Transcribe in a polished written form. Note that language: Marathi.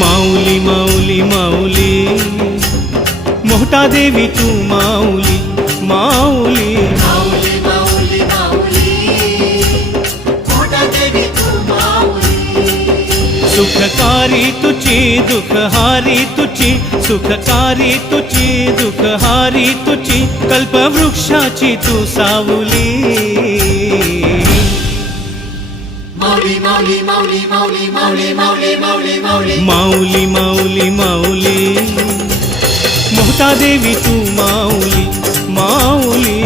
माऊली माऊली माऊली मोहटा देवी तू माऊली माऊली माऊली माऊली माऊली मोठा देवी तू माऊली सुखकारी तुझी दुःखहारी तुझी सुखकारी तुझी दुःखहारी तुझी कल्पवृक्षाची तू सावली माऊली माऊली माऊली माऊली माऊली माऊली माऊली माऊली माऊली माऊली माऊली मोहटा देवी तू माऊली माऊली